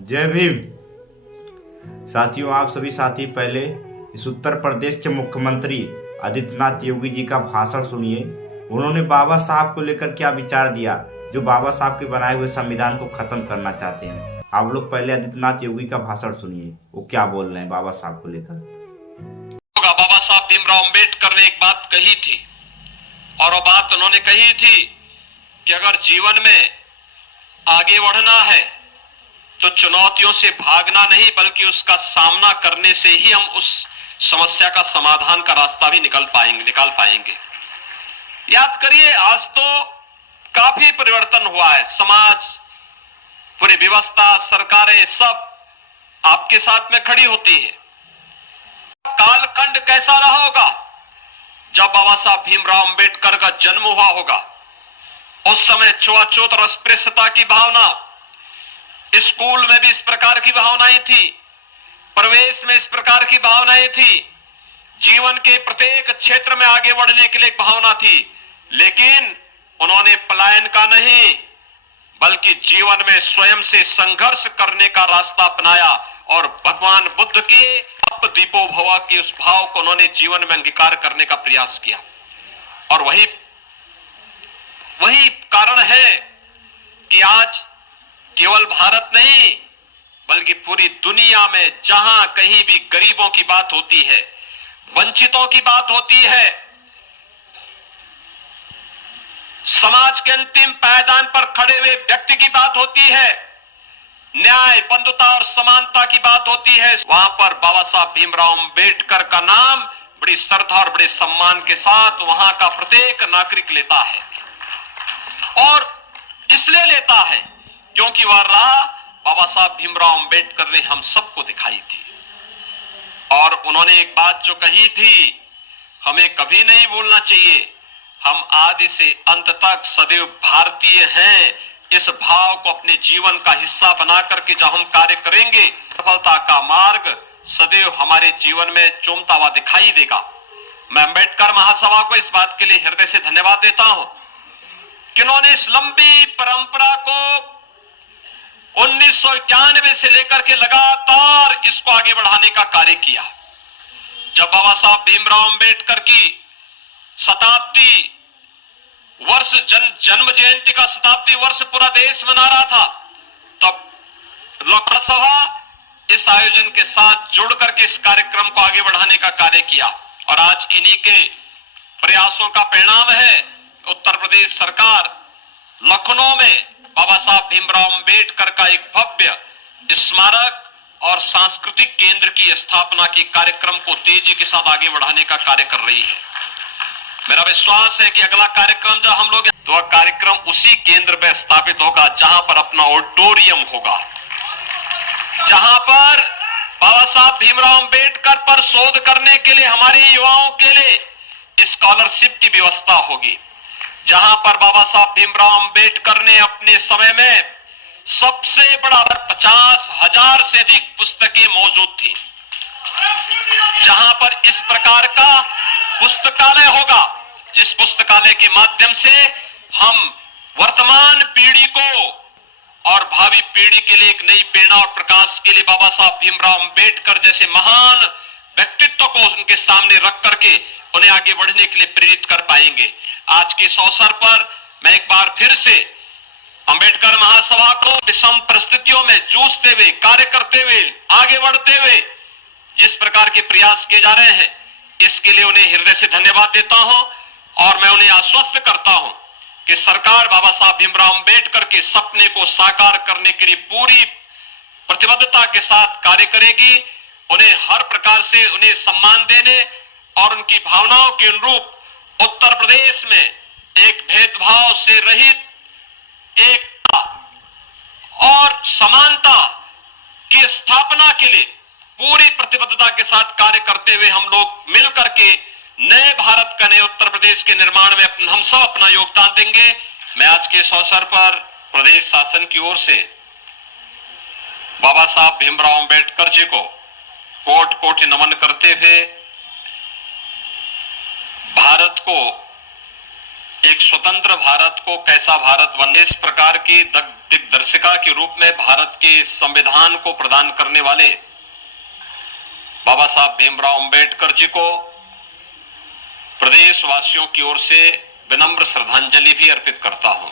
जय भीम। साथियों, आप सभी साथी पहले इस उत्तर प्रदेश के मुख्यमंत्री आदित्यनाथ योगी जी का भाषण सुनिए। उन्होंने बाबा साहब को लेकर क्या विचार दिया, जो बाबा साहब के बनाए हुए संविधान को खत्म करना चाहते हैं। आप लोग पहले आदित्यनाथ योगी का भाषण सुनिए, वो क्या बोल रहे हैं बाबा साहब को लेकर। बाबा साहब भीमराव अंबेडकर ने एक बात कही थी, और वो बात उन्होंने कही थी कि अगर जीवन में आगे बढ़ना है तो चुनौतियों से भागना नहीं, बल्कि उसका सामना करने से ही हम उस समस्या का समाधान का रास्ता भी निकाल पाएंगे। याद करिए, आज तो काफी परिवर्तन हुआ है। समाज, पूरी व्यवस्था, सरकारें सब आपके साथ में खड़ी होती है। कालखंड कैसा रहा होगा जब बाबा साहब भीमराव अंबेडकर का जन्म हुआ होगा। उस समय छुआछूत और अस्पृश्यता की भावना, स्कूल में भी इस प्रकार की भावनाएं थी, प्रवेश में इस प्रकार की भावनाएं थी, जीवन के प्रत्येक क्षेत्र में आगे बढ़ने के लिए एक भावना थी। लेकिन उन्होंने पलायन का नहीं, बल्कि जीवन में स्वयं से संघर्ष करने का रास्ता अपनाया और भगवान बुद्ध के अप दीपो भव के उस भाव को उन्होंने जीवन में अंगीकार करने का प्रयास किया। और वही कारण है कि आज केवल भारत नहीं, बल्कि पूरी दुनिया में जहां कहीं भी गरीबों की बात होती है, वंचितों की बात होती है, समाज के अंतिम पायदान पर खड़े हुए व्यक्ति की बात होती है, न्याय, बंधुता और समानता की बात होती है, वहां पर बाबा साहब भीमराव अंबेडकर का नाम बड़ी श्रद्धा और बड़े सम्मान के साथ वहां का प्रत्येक नागरिक लेता है। और इसलिए लेता है क्योंकि वह राह बाबा साहब भीमराव अंबेडकर ने हम सबको दिखाई थी। और उन्होंने एक बात जो कही थी, हमें कभी नहीं भूलना चाहिए, हम आदि से अंत तक सदैव भारतीय हैं। इस भाव को अपने जीवन का हिस्सा बना करके जब हम कार्य करेंगे, सफलता का मार्ग सदैव हमारे जीवन में चूमता हुआ दिखाई देगा। मैं अंबेडकर महासभा को इस बात के लिए हृदय से धन्यवाद देता हूं कि उन्होंने इस लंबी परंपरा को 1991 से लेकर के लगातार इसको आगे बढ़ाने का कार्य किया। जब बाबा साहब भीमराव अंबेडकर की शताब्दी वर्ष, जन्म जयंती का शताब्दी वर्ष पूरा देश मना रहा था, तब लोकसभा इस आयोजन के साथ जुड़ करके इस कार्यक्रम को आगे बढ़ाने का कार्य किया। और आज इन्हीं के प्रयासों का परिणाम है उत्तर प्रदेश सरकार लखनऊ में बाबा साहब भीमराव अंबेडकर का एक भव्य स्मारक और सांस्कृतिक केंद्र की स्थापना की कार्यक्रम को तेजी के साथ आगे बढ़ाने का कार्य कर रही है। मेरा विश्वास है कि अगला कार्यक्रम जब हम लोग, तो वह कार्यक्रम उसी केंद्र में स्थापित होगा जहां पर अपना ऑडिटोरियम होगा, जहां पर बाबा साहब भीमराव अंबेडकर पर शोध करने के लिए हमारे युवाओं के लिए स्कॉलरशिप की व्यवस्था होगी, जहां पर बाबा साहब भीमराव अंबेडकर ने अपने समय में सबसे बड़ा 50,000 से अधिक पुस्तकें मौजूद थी, जहां पर इस प्रकार का पुस्तकालय होगा, जिस पुस्तकालय के माध्यम से हम वर्तमान पीढ़ी को और भावी पीढ़ी के लिए एक नई प्रेरणा और प्रकाश के लिए बाबा साहब भीमराव अंबेडकर जैसे महान व्यक्तित्व को उनके सामने रख करके उन्हें आगे बढ़ने के लिए प्रेरित कर पाएंगे। आज के इस अवसर पर मैं एक बार फिर से अंबेडकर महासभा को विषम परिस्थितियों में जूझते हुए, कार्य करते हुए, आगे बढ़ते हुए जिस प्रकार के प्रयास किए जा रहे हैं, इसके लिए उन्हें हृदय से धन्यवाद देता हूं। और मैं उन्हें आश्वस्त करता हूं कि सरकार बाबा साहब भीमराव अंबेडकर के सपने को साकार करने के लिए पूरी प्रतिबद्धता के साथ कार्य करेगी। उन्हें हर प्रकार से उन्हें सम्मान देने और उनकी भावनाओं के अनुरूप उत्तर प्रदेश में एक भेदभाव से रहित एकता और समानता की स्थापना के लिए पूरी प्रतिबद्धता के साथ कार्य करते हुए हम लोग मिलकर के नए भारत का, नए उत्तर प्रदेश के निर्माण में हम सब अपना योगदान देंगे। मैं आज के इस अवसर पर प्रदेश शासन की ओर से बाबा साहब भीमराव अंबेडकर जी को कोटि कोटि नमन करते हुए भारत को, एक स्वतंत्र भारत को कैसा भारत बनने, इस प्रकार की दिग्दर्शिका के रूप में भारत के संविधान को प्रदान करने वाले बाबा साहब भीमराव अंबेडकर जी को प्रदेशवासियों की ओर से विनम्र श्रद्धांजलि भी अर्पित करता हूं।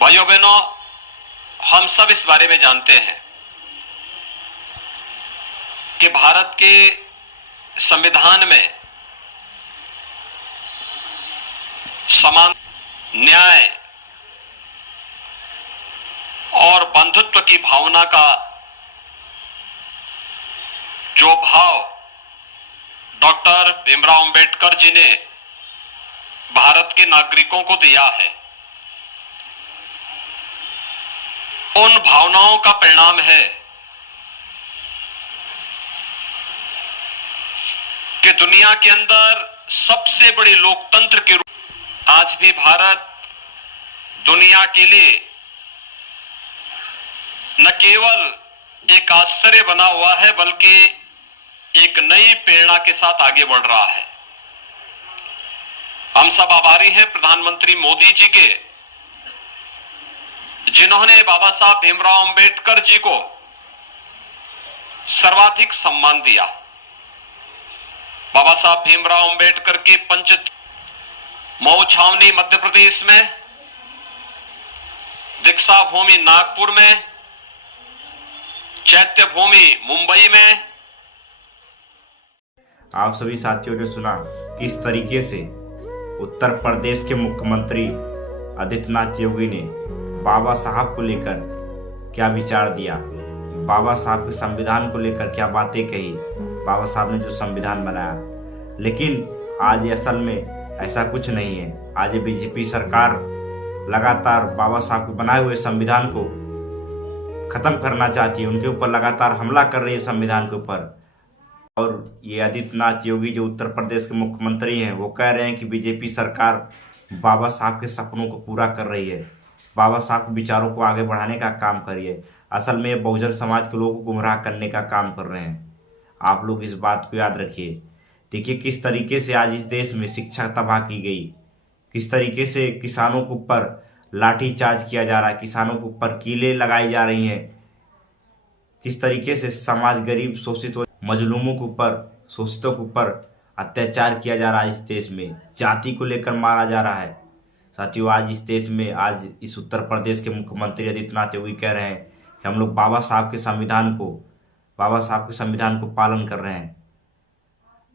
भाइयों बहनों, हम सब इस बारे में जानते हैं कि भारत के संविधान में समान, न्याय और बंधुत्व की भावना का जो भाव डॉक्टर भीमराव अंबेडकर जी ने भारत के नागरिकों को दिया है, उन भावनाओं का परिणाम है कि दुनिया के अंदर सबसे बड़े लोकतंत्र के रूप आज भी भारत दुनिया के लिए न केवल एक आश्चर्य बना हुआ है बल्कि एक नई प्रेरणा के साथ आगे बढ़ रहा है। हम सब आभारी हैं प्रधानमंत्री मोदी जी के, जिन्होंने बाबा साहब भीमराव अंबेडकर जी को सर्वाधिक सम्मान दिया। बाबा साहब भीमराव अंबेडकर की पंच मऊ छावनी मध्य प्रदेश में, दीक्षा भूमि नागपुर में, चैत्य भूमि मुंबई में। आप सभी साथियों ने सुना किस तरीके से उत्तर प्रदेश के मुख्यमंत्री आदित्यनाथ योगी ने बाबा साहब को लेकर क्या विचार दिया, बाबा साहब के संविधान को लेकर क्या बातें कही, बाबा साहब ने जो संविधान बनाया। लेकिन आज असल में ऐसा कुछ नहीं है। आज बीजेपी सरकार लगातार बाबा साहब के बनाए हुए संविधान को खत्म करना चाहती है, उनके ऊपर लगातार हमला कर रही है संविधान के ऊपर। और ये आदित्यनाथ योगी जो उत्तर प्रदेश के मुख्यमंत्री हैं, वो कह रहे हैं कि बीजेपी सरकार बाबा साहब के सपनों को पूरा कर रही है, बाबा साहब के विचारों को आगे बढ़ाने का काम कर रही है। असल में ये बहुजन समाज के लोगों को गुमराह करने का काम कर रहे हैं। आप लोग इस बात को याद रखिए। देखिए किस तरीके से आज इस देश में शिक्षा तबाह की गई, किस तरीके से किसानों के ऊपर लाठीचार्ज किया जा रहा है, किसानों के ऊपर कीलें लगाई जा रही हैं, किस तरीके से समाज गरीब शोषित मजलूमों के ऊपर, शोषितों के ऊपर अत्याचार किया जा रहा है। इस देश में जाति को लेकर मारा जा रहा है। साथियों, आज इस देश में, आज इस उत्तर प्रदेश के मुख्यमंत्री आदित्यनाथ योगी कह रहे हैं कि हम लोग बाबा साहब के संविधान को पालन कर रहे हैं,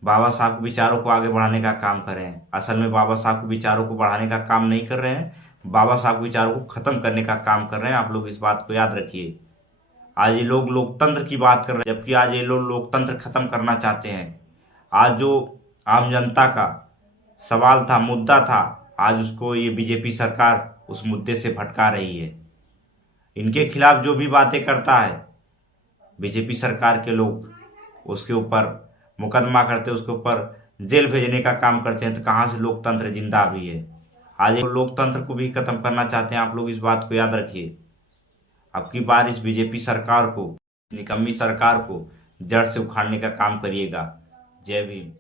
बाबा साहब के विचारों को आगे बढ़ाने का काम कर रहे हैं। असल में बाबा साहब के विचारों को बढ़ाने का काम नहीं कर रहे हैं, बाबा साहब के विचारों को खत्म करने का काम कर रहे हैं। आप लोग इस बात को याद रखिए। आज ये लोग लोकतंत्र की बात कर रहे हैं, जबकि आज ये लोग लोकतंत्र खत्म करना चाहते हैं। आज जो आम जनता का सवाल था, मुद्दा था, आज उसको ये बीजेपी सरकार उस मुद्दे से भटका रही है। इनके खिलाफ जो भी बातें करता है बीजेपी सरकार के लोग, उसके ऊपर मुकदमा करते, उसके ऊपर जेल भेजने का काम करते हैं। तो कहाँ से लोकतंत्र जिंदा भी है? आज ये लोकतंत्र को भी खत्म करना चाहते हैं। आप लोग इस बात को याद रखिए। अब की बार इस बीजेपी सरकार को, निकम्मी सरकार को जड़ से उखाड़ने का काम करिएगा। जय भीम।